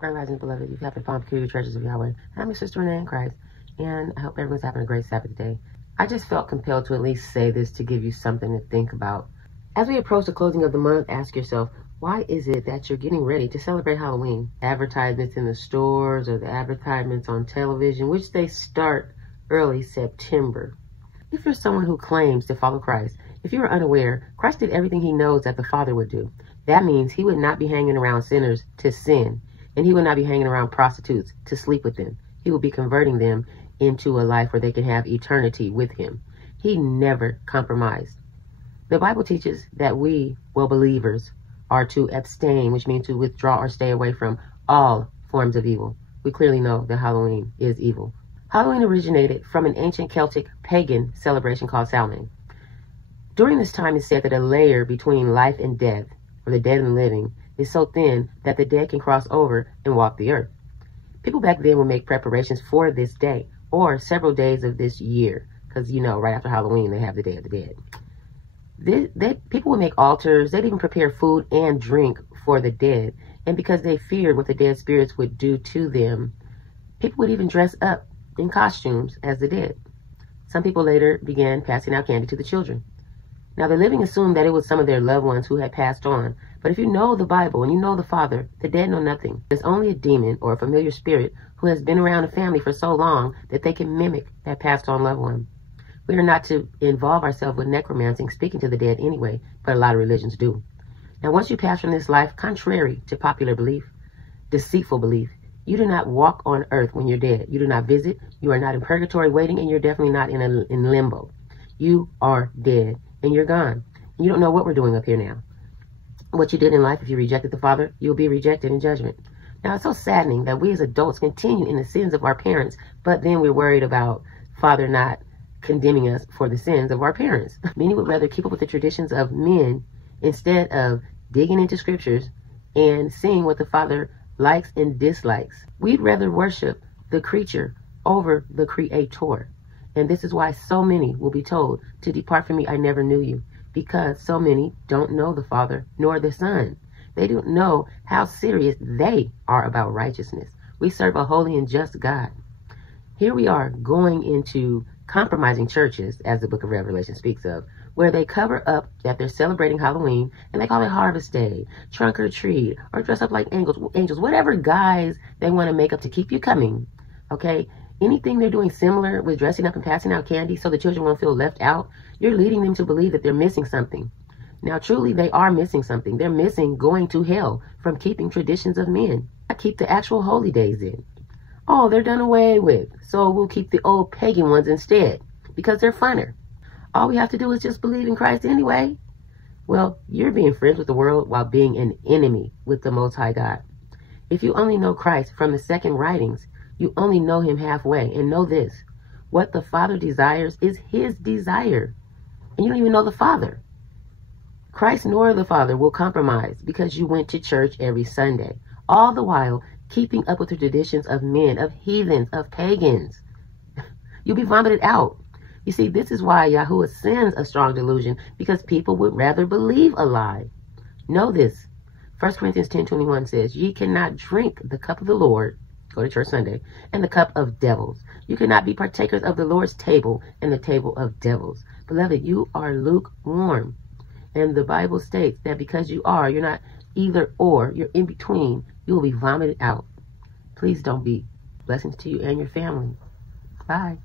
Grand Rising, beloved. You've happened to find peculiar treasures of Yahweh. I'm your sister Renee in Christ, and I hope everyone's having a great Sabbath day. I just felt compelled to at least say this to give you something to think about. As we approach the closing of the month, ask yourself, why is it that you're getting ready to celebrate Halloween? Advertisements in the stores or the advertisements on television, which they start early September. If you're someone who claims to follow Christ, if you are unaware, Christ did everything he knows that the Father would do. That means he would not be hanging around sinners to sin, and he would not be hanging around prostitutes to sleep with them. He would be converting them into a life where they can have eternity with him. He never compromised. The Bible teaches that we, believers, are to abstain, which means to withdraw or stay away from all forms of evil. We clearly know that Halloween is evil. Halloween originated from an ancient Celtic pagan celebration called Samhain. During this time, it's said that a layer between life and death, or the dead and the living, is so thin that the dead can cross over and walk the earth. People back then would make preparations for this day, or several days of this year, because, right after Halloween, they have the Day of the Dead. People would make altars. They'd even prepare food and drink for the dead. And because they feared what the dead spirits would do to them, people would even dress up in costumes as the dead. Some people later began passing out candy to the children. Now, the living assumed that it was some of their loved ones who had passed on. But if you know the Bible and you know the Father, the dead know nothing. There's only a demon or a familiar spirit who has been around a family for so long that they can mimic that passed on loved one. We are not to involve ourselves with necromancing, speaking to the dead anyway, but a lot of religions do. Now, once you pass from this life, contrary to popular belief, deceitful belief, you do not walk on earth when you're dead. You do not visit. You are not in purgatory waiting, and you're definitely not in limbo. You are dead, and you're gone. And you don't know what we're doing up here now. What you did in life, if you rejected the Father, you'll be rejected in judgment. Now, it's so saddening that we as adults continue in the sins of our parents, but then we're worried about Father not condemning us for the sins of our parents. Many would rather keep up with the traditions of men instead of digging into scriptures and seeing what the Father likes and dislikes. We'd rather worship the creature over the Creator. And this is why so many will be told to depart from me, I never knew you. Because so many don't know the Father nor the Son. They don't know how serious they are about righteousness. We serve a holy and just God. Here we are going into compromising churches, as the book of Revelation speaks of, where they cover up that they're celebrating Halloween, and they call it Harvest Day, Trunk or Treat, or dress up like angels, whatever guise they want to make up to keep you coming, okay? Anything they're doing similar with dressing up and passing out candy so the children won't feel left out, you're leading them to believe that they're missing something. Now, truly, they are missing something. They're missing going to hell from keeping traditions of men. I keep the actual holy days in. Oh, they're done away with, so we'll keep the old pagan ones instead because they're funner. All we have to do is just believe in Christ anyway. Well, you're being friends with the world while being an enemy with the Most High God. If you only know Christ from the second writings, you only know him halfway. And know this, what the Father desires is his desire. And you don't even know the Father. Christ nor the Father will compromise because you went to church every Sunday. All the while, keeping up with the traditions of men, of heathens, of pagans. You'll be vomited out. You see, this is why Yahuwah sends a strong delusion, because people would rather believe a lie. Know this. 1 Corinthians 10:21 says, ye cannot drink the cup of the Lord, go to church Sunday, and the cup of devils. You cannot be partakers of the Lord's table and the table of devils. Beloved, you are lukewarm. And the Bible states that because you are, you're not either or, you're in between, you will be vomited out. Please don't be. Blessings to you and your family. Bye.